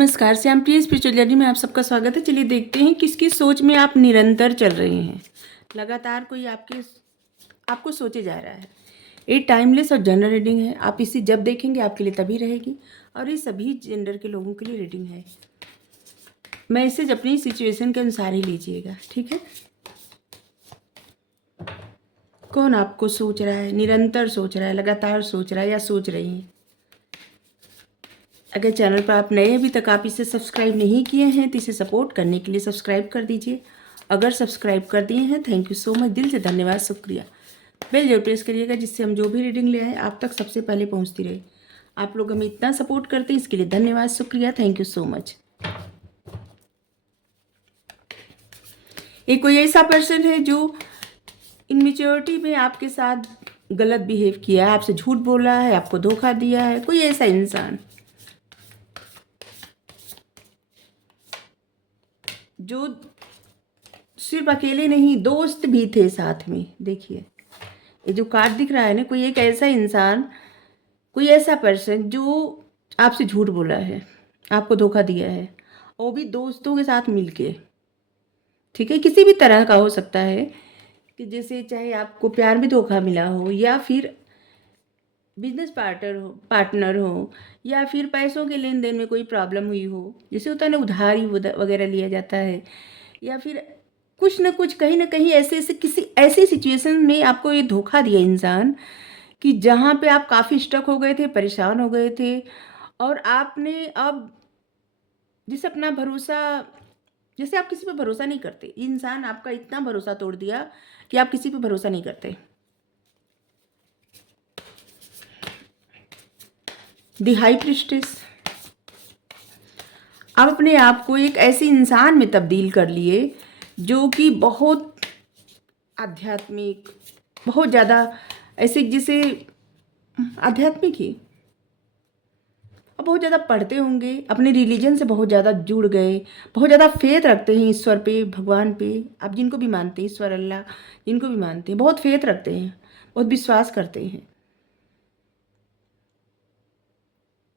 नमस्कार, श्याम प्रिय spiritual journey में आप सबका स्वागत है। चलिए देखते हैं किसकी सोच में आप निरंतर चल रहे हैं। लगातार कोई आपको सोचे जा रहा है। ये टाइमलेस और जनरल रीडिंग है। आप इसे जब देखेंगे आपके लिए तभी रहेगी, और ये सभी जेंडर के लोगों के लिए रीडिंग है। मैसेज अपनी सिचुएशन के अनुसार ही लीजिएगा, ठीक है। कौन आपको सोच रहा है, निरंतर सोच रहा है, लगातार सोच रहा है या सोच रही है? अगर चैनल पर आप नए अभी तक आप इसे सब्सक्राइब नहीं किए हैं तो इसे सपोर्ट करने के लिए सब्सक्राइब कर दीजिए। अगर सब्सक्राइब कर दिए हैं थैंक यू सो मच, दिल से धन्यवाद, शुक्रिया। बेल जरूर प्रेस करिएगा जिससे हम जो भी रीडिंग ले आए आप तक सबसे पहले पहुंचती रहे। आप लोग हमें इतना सपोर्ट करते हैं इसके लिए धन्यवाद, शुक्रिया, थैंक यू सो मच। ये कोई ऐसा पर्सन है जो इनमेच्योरिटी में आपके साथ गलत बिहेव किया है, आपसे झूठ बोला है, आपको धोखा दिया है। कोई ऐसा इंसान जो सिर्फ अकेले नहीं, दोस्त भी थे साथ में। देखिए ये जो कार्ड दिख रहा है ना, कोई एक ऐसा इंसान, कोई ऐसा पर्सन जो आपसे झूठ बोला है, आपको धोखा दिया है, वो भी दोस्तों के साथ मिलके, ठीक है। किसी भी तरह का हो सकता है कि जैसे चाहे आपको प्यार में धोखा मिला हो, या फिर बिजनेस पार्टनर हो, या फिर पैसों के लेन देन में कोई प्रॉब्लम हुई हो। जैसे होता है ना, उधारी वगैरह लिया जाता है, या फिर कुछ ना कुछ कहीं ना कहीं ऐसे किसी ऐसी सिचुएशन में आपको ये धोखा दिया इंसान कि जहाँ पे आप काफ़ी स्टक हो गए थे, परेशान हो गए थे, और आपने अब जिसे अपना भरोसा, जैसे आप किसी पे भरोसा नहीं करते, इंसान आपका इतना भरोसा तोड़ दिया कि आप किसी पे भरोसा नहीं करते। दी हाई प्रिस्टेस, आप अपने आप को एक ऐसे इंसान में तब्दील कर लिए जो कि बहुत आध्यात्मिक, बहुत ज़्यादा ऐसे जैसे आध्यात्मिक ही, अब बहुत ज़्यादा पढ़ते होंगे, अपने रिलीजन से बहुत ज़्यादा जुड़ गए, बहुत ज़्यादा फेथ रखते हैं ईश्वर पे, भगवान पे। आप जिनको भी मानते हैं, ईश्वर, अल्लाह, जिनको भी मानते हैं, बहुत फेथ रखते हैं, बहुत विश्वास करते हैं।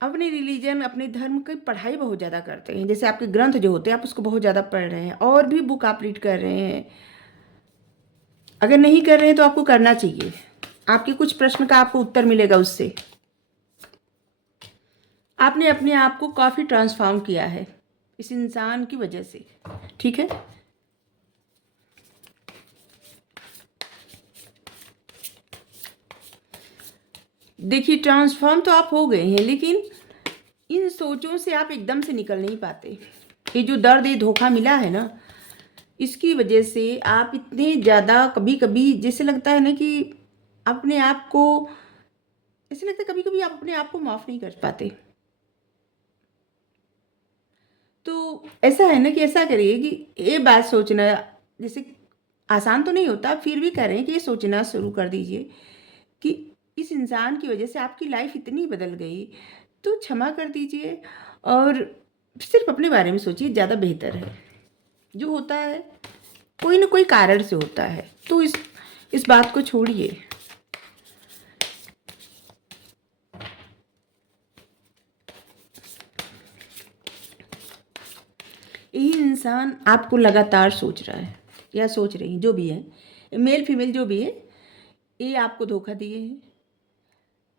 अपने रिलीजन, अपने धर्म की पढ़ाई बहुत ज़्यादा करते हैं। जैसे आपके ग्रंथ जो होते हैं आप उसको बहुत ज़्यादा पढ़ रहे हैं, और भी बुक आप रीड कर रहे हैं। अगर नहीं कर रहे हैं तो आपको करना चाहिए। आपके कुछ प्रश्न का आपको उत्तर मिलेगा उससे। आपने अपने आप को काफ़ी ट्रांसफॉर्म किया है इस इंसान की वजह से, ठीक है। देखिए ट्रांसफॉर्म तो आप हो गए हैं, लेकिन इन सोचों से आप एकदम से निकल नहीं पाते। ये जो दर्द, ये धोखा मिला है ना, इसकी वजह से आप इतने ज़्यादा, कभी कभी जैसे लगता है ना कि अपने आप को, ऐसे लगता है कभी कभी आप अपने आप को माफ़ नहीं कर पाते। तो ऐसा है ना कि ऐसा करिए कि ये बात सोचना, जैसे आसान तो नहीं होता, फिर भी करें कि ये सोचना शुरू कर दीजिए कि इस इंसान की वजह से आपकी लाइफ इतनी बदल गई, तो क्षमा कर दीजिए और सिर्फ अपने बारे में सोचिए, ज़्यादा बेहतर है। जो होता है कोई ना कोई कारण से होता है, तो इस बात को छोड़िए। यही इंसान आपको लगातार सोच रहा है या सोच रही, जो भी है, मेल फीमेल जो भी है, ये आपको धोखा दिए हैं,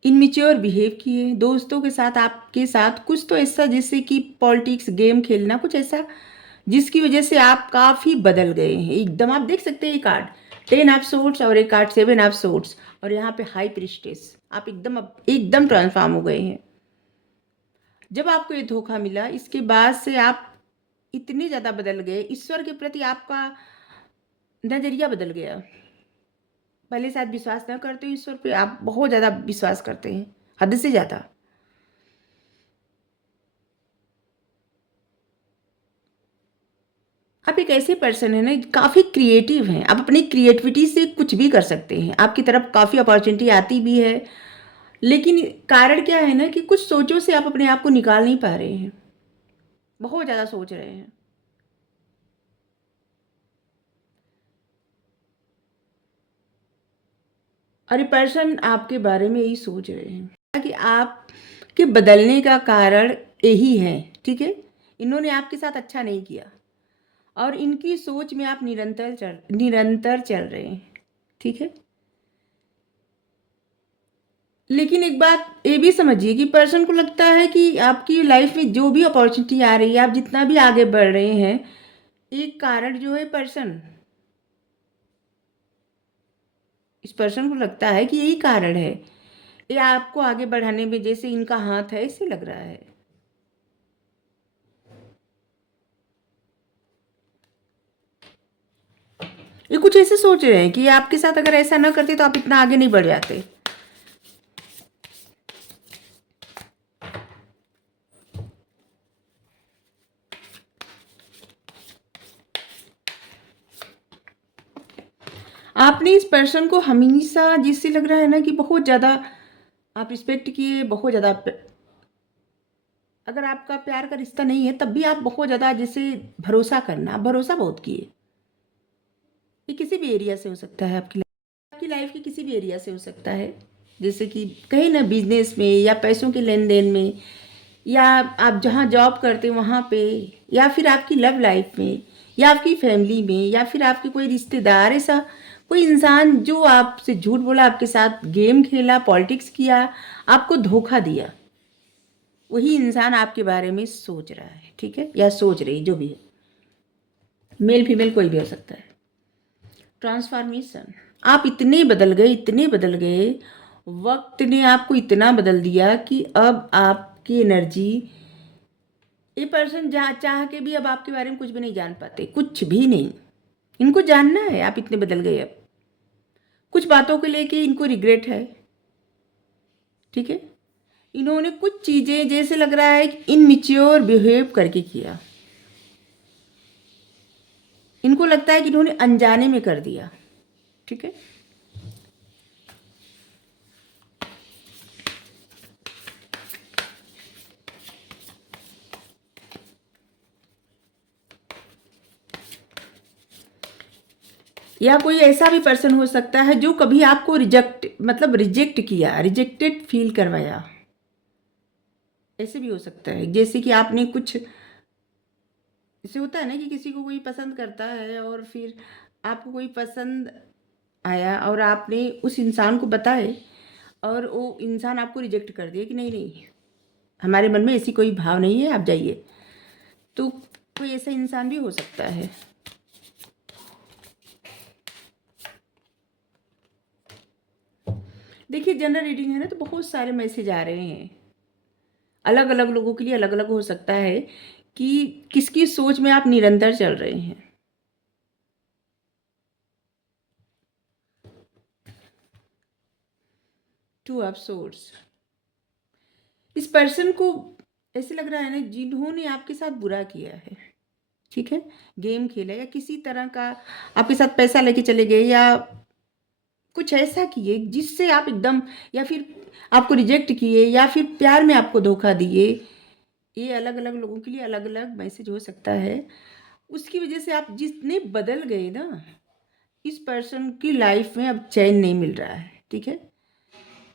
इनमेच्योर बिहेव किए, दोस्तों के साथ, आपके साथ कुछ तो ऐसा, जैसे कि पॉलिटिक्स, गेम खेलना, कुछ ऐसा जिसकी वजह से आप काफ़ी बदल गए हैं एकदम। आप देख सकते हैं ये कार्ड 10 ऑफ सोर्ड्स और एक कार्ड 7 ऑफ सोर्ड्स, और यहाँ पे हाई प्रिस्टेस। आप एकदम ट्रांसफॉर्म हो गए हैं। जब आपको ये धोखा मिला, इसके बाद से आप इतने ज़्यादा बदल गए, ईश्वर के प्रति आपका नज़रिया बदल गया। पहले शायद विश्वास न करते हो ईश्वर पे, आप बहुत ज़्यादा विश्वास करते हैं, हद से ज़्यादा। आप एक ऐसे पर्सन है ना, काफ़ी क्रिएटिव हैं। आप अपनी क्रिएटिविटी से कुछ भी कर सकते हैं, आपकी तरफ काफ़ी अपॉर्चुनिटी आती भी है, लेकिन कारण क्या है ना कि कुछ सोचों से आप अपने आप को निकाल नहीं पा रहे हैं, बहुत ज़्यादा सोच रहे हैं। और ये पर्सन आपके बारे में यही सोच रहे हैं कि आपके बदलने का कारण यही है, ठीक है। इन्होंने आपके साथ अच्छा नहीं किया और इनकी सोच में आप निरंतर चल रहे हैं, ठीक है। लेकिन एक बात ये भी समझिए कि पर्सन को लगता है कि आपकी लाइफ में जो भी अपॉर्चुनिटी आ रही है, आप जितना भी आगे बढ़ रहे हैं, एक कारण जो है पर्सन, इस पर्सन को लगता है कि यही कारण है ये आपको आगे बढ़ाने में, जैसे इनका हाथ है, ऐसे लग रहा है। ये कुछ ऐसे सोच रहे हैं कि आपके साथ अगर ऐसा ना करते तो आप इतना आगे नहीं बढ़ जाते। आपने इस पर्सन को हमेशा, जिससे लग रहा है ना कि बहुत ज़्यादा आप रिस्पेक्ट किए, बहुत ज़्यादा, अगर आपका प्यार का रिश्ता नहीं है तब भी आप बहुत ज़्यादा जैसे भरोसा करना, आप भरोसा बहुत किए। ये किसी भी एरिया से हो सकता है, आपकी लाइफ के किसी भी एरिया से हो सकता है, जैसे कि कहीं ना बिजनेस में या पैसों के लेन देन में, या आप जहाँ जॉब करते हैं वहाँ पे, या फिर आपकी लव लाइफ में, या आपकी फैमिली में, या फिर आपके कोई रिश्तेदार, ऐसा कोई इंसान जो आपसे झूठ बोला, आपके साथ गेम खेला, पॉलिटिक्स किया, आपको धोखा दिया, वही इंसान आपके बारे में सोच रहा है, ठीक है, या सोच रही, जो भी है, मेल फीमेल कोई भी हो सकता है। ट्रांसफॉर्मेशन, आप इतने बदल गए, इतने बदल गए, वक्त ने आपको इतना बदल दिया कि अब आपकी एनर्जी, ये पर्सन जहाँ चाह के भी अब आपके बारे में कुछ भी नहीं जान पाते, कुछ भी नहीं। इनको जानना है आप इतने बदल गए। अब कुछ बातों को लेके इनको रिग्रेट है, ठीक है। इन्होंने कुछ चीज़ें जैसे लग रहा है कि इनमिच्योर बिहेव करके किया, इनको लगता है कि इन्होंने अनजाने में कर दिया, ठीक है। या कोई ऐसा भी पर्सन हो सकता है जो कभी आपको रिजेक्ट किया, रिजेक्टेड फील करवाया, ऐसे भी हो सकता है। जैसे कि आपने कुछ, ऐसे होता है ना कि किसी को कोई पसंद करता है और फिर आपको कोई पसंद आया और आपने उस इंसान को बताए और वो इंसान आपको रिजेक्ट कर दिया कि नहीं नहीं, हमारे मन में ऐसी कोई भाव नहीं है, आप जाइए। तो कोई ऐसा इंसान भी हो सकता है। देखिए, जनरल रीडिंग है ना, तो बहुत सारे मैसेज आ रहे हैं, अलग अलग लोगों के लिए अलग अलग हो सकता है कि किसकी सोच में आप निरंतर चल रहे हैं। टू ऑफ सोर्स, इस पर्सन को ऐसे लग रहा है ना जिन्होंने आपके साथ बुरा किया है, ठीक है, गेम खेला या किसी तरह का आपके साथ पैसा लेके चले गए या कुछ ऐसा किए जिससे आप एकदम, या फिर आपको रिजेक्ट किए, या फिर प्यार में आपको धोखा दिए। ये अलग अलग लोगों के लिए अलग अलग मैसेज हो सकता है। उसकी वजह से आप जितने बदल गए ना, इस पर्सन की लाइफ में अब चैन नहीं मिल रहा है, ठीक है।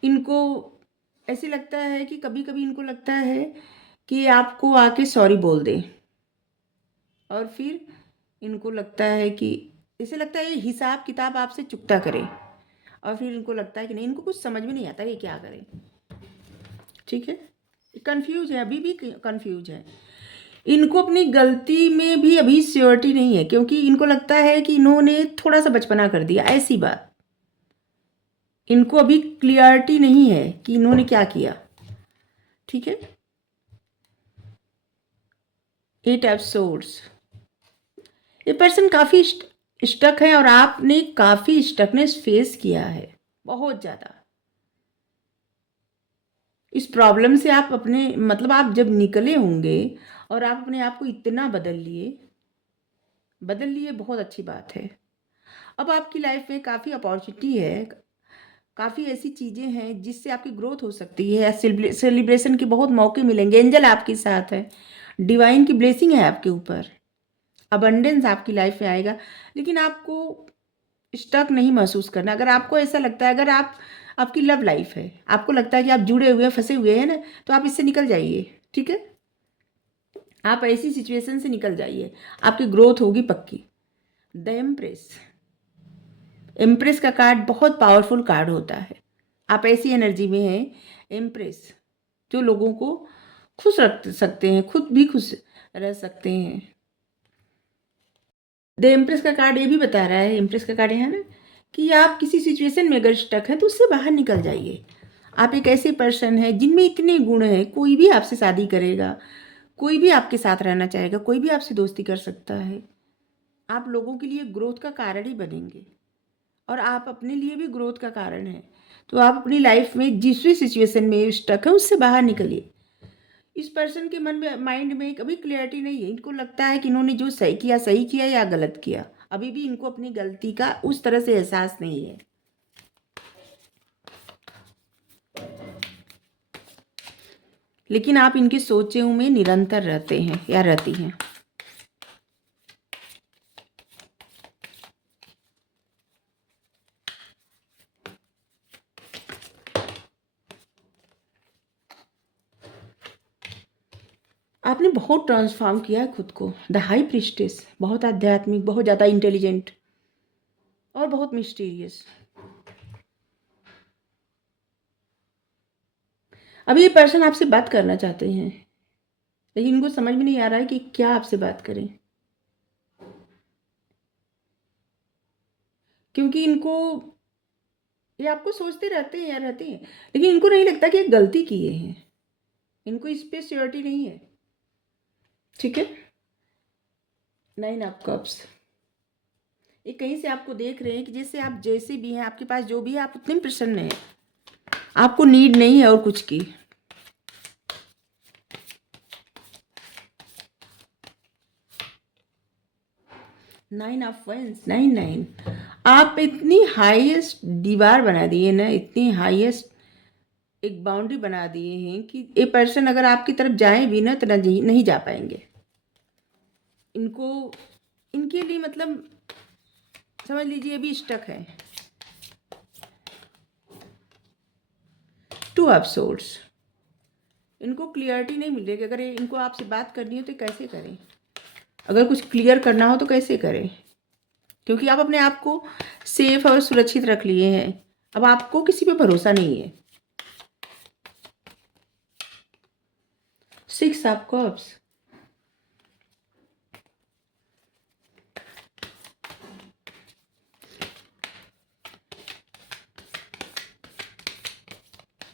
इनको ऐसे लगता है कि कभी कभी इनको लगता है कि आपको आके सॉरी बोल दे, और फिर इनको लगता है कि, इसे लगता है ये हिसाब किताब आपसे चुकता करे, और फिर इनको लगता है कि नहीं, इनको कुछ समझ में नहीं आता ये क्या करें, ठीक है। कंफ्यूज है, अभी भी कंफ्यूज है। इनको अपनी गलती में भी अभी श्योरिटी नहीं है, क्योंकि इनको लगता है कि इन्होंने थोड़ा सा बचपना कर दिया, ऐसी बात। इनको अभी क्लियरिटी नहीं है कि इन्होंने क्या किया, ठीक है। एट ऑफ सोर्स, ये पर्सन काफ़ी स्टक है और आपने काफ़ी स्टकनेस फेस किया है, बहुत ज़्यादा। इस प्रॉब्लम से आप अपने, मतलब आप जब निकले होंगे और आप अपने आप को इतना बदल लिए, बहुत अच्छी बात है। अब आपकी लाइफ में काफ़ी अपॉर्चुनिटी है, काफ़ी ऐसी चीज़ें हैं जिससे आपकी ग्रोथ हो सकती है, सेलिब्रेशन के बहुत मौके मिलेंगे, एंजल आपके साथ है, डिवाइन की ब्लेसिंग है आपके ऊपर, अबंडेंस आपकी लाइफ में आएगा। लेकिन आपको स्टक नहीं महसूस करना। अगर आपको ऐसा लगता है, अगर आपकी लव लाइफ है, आपको लगता है कि आप जुड़े हुए फंसे हुए हैं ना, तो आप इससे निकल जाइए, ठीक है। आप ऐसी सिचुएशन से निकल जाइए, आपकी ग्रोथ होगी पक्की। द एम्प्रेस, एम्प्रेस का कार्ड बहुत पावरफुल कार्ड होता है। आप ऐसी एनर्जी में हैं एम्प्रेस, जो लोगों को खुश रख सकते हैं, खुद भी खुश रह सकते हैं। द एम्प्रेस का कार्ड ये भी बता रहा है, एम्प्रेस का कार्ड है ना, कि आप किसी सिचुएशन में अगर स्टक है तो उससे बाहर निकल जाइए। आप एक ऐसे पर्सन हैं जिनमें इतने गुण हैं, कोई भी आपसे शादी करेगा, कोई भी आपके साथ रहना चाहेगा, कोई भी आपसे दोस्ती कर सकता है। आप लोगों के लिए ग्रोथ का कारण ही बनेंगे और आप अपने लिए भी ग्रोथ का कारण हैं। तो आप अपनी लाइफ में जिस भी सिचुएशन में स्टक है उससे बाहर निकलिए। इस पर्सन के मन में, माइंड में कभी क्लियरिटी नहीं है। इनको लगता है कि इन्होंने जो सही किया या गलत किया। अभी भी इनको अपनी गलती का उस तरह से एहसास नहीं है। लेकिन आप इनकी सोचों में निरंतर रहते हैं या रहती हैं। आपने बहुत ट्रांसफॉर्म किया है खुद को। द हाई प्रीस्टेस, बहुत आध्यात्मिक, बहुत ज़्यादा इंटेलिजेंट और बहुत मिस्टीरियस। अभी ये पर्सन आपसे बात करना चाहते हैं, लेकिन इनको समझ में नहीं आ रहा है कि क्या आपसे बात करें, क्योंकि इनको, ये आपको सोचते रहते हैं या रहते हैं, लेकिन इनको नहीं लगता कि एक गलती किए हैं। इनको इस पे श्योरिटी नहीं है। ठीक है, 9 ऑफ कप्स, ये कहीं से आपको देख रहे हैं कि जैसे आप जैसे भी हैं, आपके पास जो भी है, आप उतने में प्रसन्न हैं। आपको नीड नहीं है और कुछ की। नाइन ऑफ वंस, 9 आप इतनी हाईएस्ट दीवार बना दिए ना, इतनी हाईएस्ट एक बाउंड्री बना दिए हैं कि ये पर्सन अगर आपकी तरफ जाए भी ना तो नहीं जा पाएंगे। इनको, इनके लिए मतलब समझ लीजिए अभी स्टक है। 2 ऑफ सोर्ड्स, इनको क्लियरिटी नहीं मिल रही कि अगर इनको आपसे बात करनी हो तो कैसे करें, अगर कुछ क्लियर करना हो तो कैसे करें, क्योंकि आप अपने आप को सेफ और सुरक्षित रख लिए हैं। अब आपको किसी पे भरोसा नहीं है। 6 ऑफ कप्स,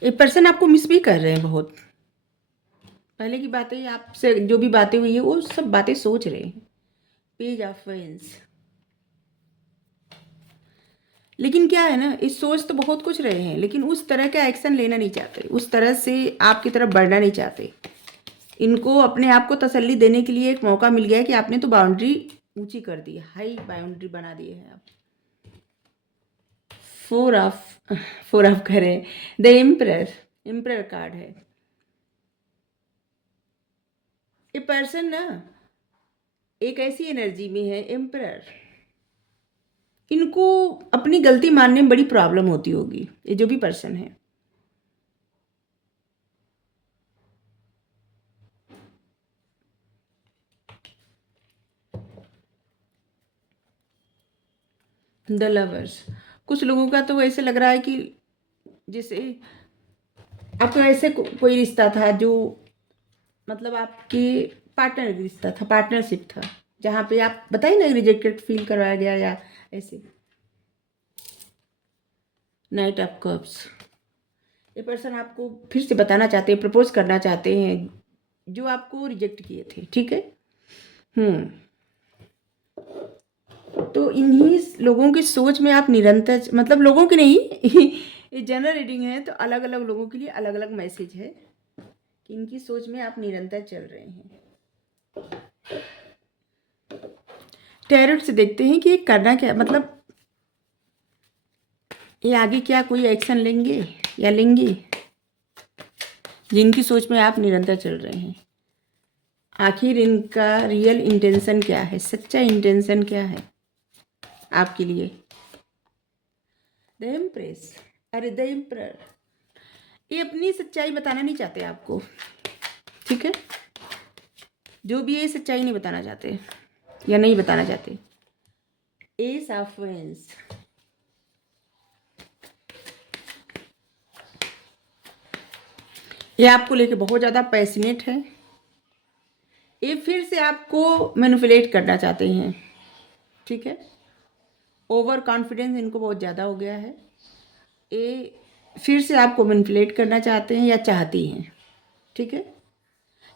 एक पर्सन आपको मिस भी कर रहे हैं बहुत। पहले की बातें, आपसे जो भी बातें हुई है वो सब बातें सोच रहे हैं। पेज ऑफ वेंस, लेकिन क्या है ना, इस सोच तो बहुत कुछ रहे हैं, लेकिन उस तरह का एक्शन लेना नहीं चाहते, उस तरह से आपकी तरफ बढ़ना नहीं चाहते। इनको अपने आप को तसल्ली देने के लिए एक मौका मिल गया है कि आपने तो बाउंड्री ऊंची कर दी, हाई बाउंड्री बना दी है आप। 4 ऑफ करें, द एम्परर, एम्परर कार्ड है। ये पर्सन ना एक ऐसी एनर्जी में है एम्परर, इनको अपनी गलती मानने में बड़ी प्रॉब्लम होती होगी, ये जो भी पर्सन है। द लवर्स, कुछ लोगों का तो ऐसे लग रहा है कि जैसे आपका ऐसे कोई रिश्ता था जो मतलब आपके पार्टनर रिश्ता था, पार्टनरशिप था, जहाँ पे आप बताइए ना रिजेक्टेड फील करवाया गया या ऐसे। नाइट ऑफ कप्स, ये पर्सन आपको फिर से बताना चाहते हैं, प्रपोज करना चाहते हैं जो आपको रिजेक्ट किए थे। ठीक है, तो इन्हीं लोगों की सोच में आप निरंतर, मतलब लोगों की नहीं ये जनरल रीडिंग है, तो अलग अलग लोगों के लिए अलग अलग मैसेज है कि इनकी सोच में आप निरंतर चल रहे हैं। टैरोट से देखते हैं कि ये करना क्या, मतलब ये आगे क्या कोई एक्शन लेंगे या लेंगी, जिनकी सोच में आप निरंतर चल रहे हैं। आखिर इनका रियल इंटेंशन क्या है, सच्चा इंटेंशन क्या है आपके लिए। द एम्प्रेस, अरे द एम्परर, ये अपनी सच्चाई बताना नहीं चाहते आपको। ठीक है, जो भी ये सच्चाई नहीं बताना चाहते या नहीं बताना चाहते। एस ऑफ वेंस, ये आपको लेके बहुत ज़्यादा पैशनेट है। ये फिर से आपको मैनिपुलेट करना चाहते हैं, ठीक है। ओवर कॉन्फिडेंस इनको बहुत ज़्यादा हो गया है। ये फिर से आपको मैनिपुलेट करना चाहते हैं या चाहती हैं, ठीक है।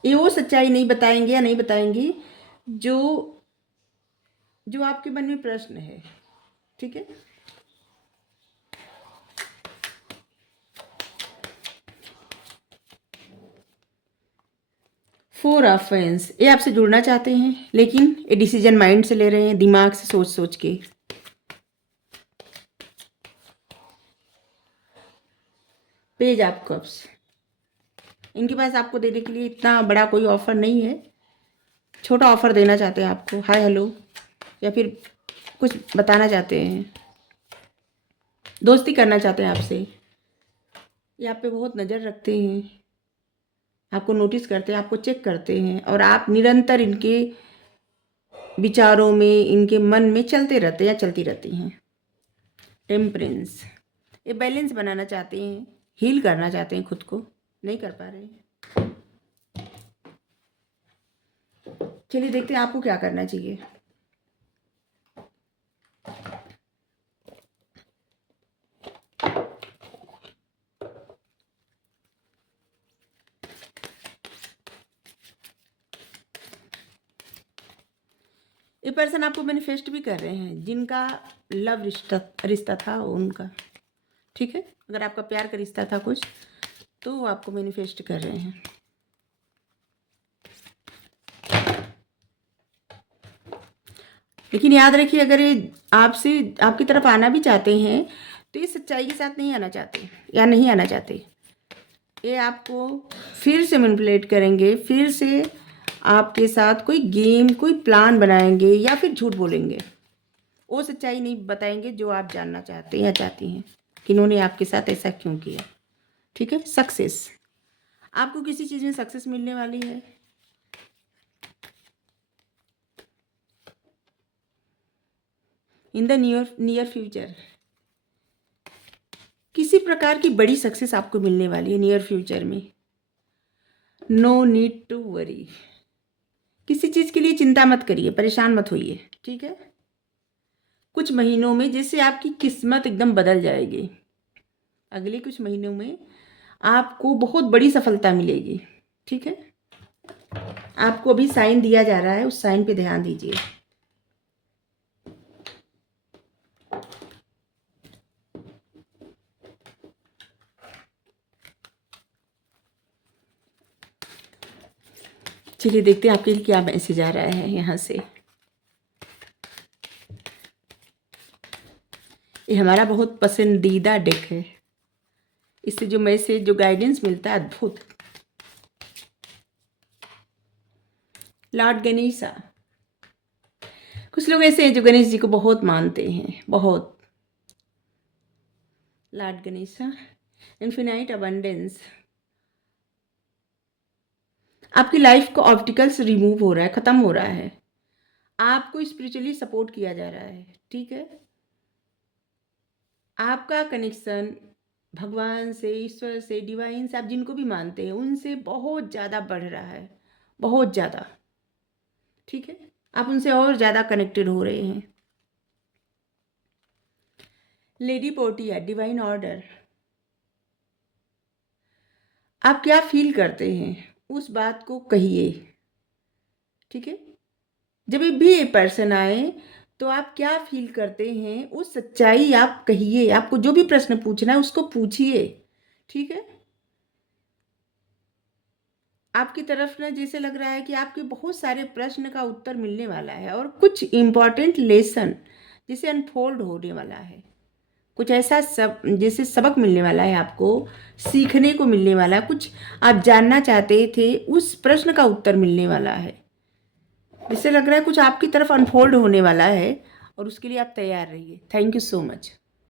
ये वो सच्चाई नहीं बताएंगे या नहीं बताएंगी जो जो आपके मन में प्रश्न है, ठीक है। फोर ऑफ वेंस, ये आपसे जुड़ना चाहते हैं लेकिन ये डिसीजन माइंड से ले रहे हैं, दिमाग से सोच सोच के। पेज ऑफ कप्स, इनके पास आपको देने के लिए इतना बड़ा कोई ऑफर नहीं है, छोटा ऑफर देना चाहते हैं आपको, हाय हेलो, या फिर कुछ बताना चाहते हैं, दोस्ती करना चाहते हैं आपसे। ये आप पे बहुत नज़र रखते हैं, आपको नोटिस करते हैं, आपको चेक करते हैं, और आप निरंतर इनके विचारों में, इनके मन में चलते रहते हैं या चलती रहती हैं। टेम्परेंस, ये बैलेंस बनाना चाहते हैं, हील करना चाहते हैं खुद को, नहीं कर पा रहे हैं। चलिए देखते हैं आपको क्या करना चाहिए। ये पर्सन आपको मैनिफेस्ट भी कर रहे हैं, जिनका लव रिश्ता था उनका, ठीक है। अगर आपका प्यार का रिश्ता था कुछ, तो वो आपको मैनिफेस्ट कर रहे हैं। लेकिन याद रखिए, अगर ये आपसे आपकी तरफ आना भी चाहते हैं तो ये सच्चाई के साथ नहीं आना चाहते या नहीं आना चाहते। ये आपको फिर से मैनिपुलेट करेंगे, फिर से आपके साथ कोई गेम, कोई प्लान बनाएंगे या फिर झूठ बोलेंगे। वो सच्चाई नहीं बताएंगे जो आप जानना चाहते हैं या चाहती हैं कि इन्होंने आपके साथ ऐसा क्यों किया, ठीक है। सक्सेस, आपको किसी चीज़ में सक्सेस मिलने वाली है। इन द नियर फ्यूचर, किसी प्रकार की बड़ी सक्सेस आपको मिलने वाली है नियर फ्यूचर में। नो नीड टू वरी, किसी चीज़ के लिए चिंता मत करिए, परेशान मत होइए, ठीक है। कुछ महीनों में जैसे आपकी किस्मत एकदम बदल जाएगी, अगले कुछ महीनों में आपको बहुत बड़ी सफलता मिलेगी, ठीक है। आपको अभी साइन दिया जा रहा है, उस साइन पे ध्यान दीजिए। चलिए देखते हैं आपके लिए क्या मैसेज आ रहा है यहाँ से। ये हमारा बहुत पसंदीदा डेक है, इससे जो मैसेज, जो गाइडेंस मिलता है, अद्भुत। लॉर्ड गणेशा, कुछ लोग ऐसे हैं जो गणेश जी को बहुत मानते हैं, बहुत। लॉर्ड गणेशा, इन्फिनाइट अबंडेंस, आपकी लाइफ को ऑब्स्टिकल्स रिमूव हो रहा है, ख़त्म हो रहा है, आपको स्पिरिचुअली सपोर्ट किया जा रहा है, ठीक है। आपका कनेक्शन भगवान से, ईश्वर से, डिवाइन से, आप जिनको भी मानते हैं उनसे बहुत ज़्यादा बढ़ रहा है, बहुत ज़्यादा, ठीक है। आप उनसे और ज़्यादा कनेक्टेड हो रहे हैं। लेडी पोर्टिया, डिवाइन ऑर्डर, आप क्या फील करते हैं उस बात को कहिए, ठीक है। जब भी ये पर्सन आए तो आप क्या फील करते हैं उस सच्चाई आप कहिए, आपको जो भी प्रश्न पूछना है उसको पूछिए, ठीक है। आपकी तरफ ना जैसे लग रहा है कि आपके बहुत सारे प्रश्न का उत्तर मिलने वाला है और कुछ इम्पॉर्टेंट लेसन जिसे अनफोल्ड होने वाला है, कुछ ऐसा सब जैसे सबक मिलने वाला है, आपको सीखने को मिलने वाला है, कुछ आप जानना चाहते थे उस प्रश्न का उत्तर मिलने वाला है। जिससे लग रहा है कुछ आपकी तरफ अनफोल्ड होने वाला है और उसके लिए आप तैयार रहिए। Thank you so much.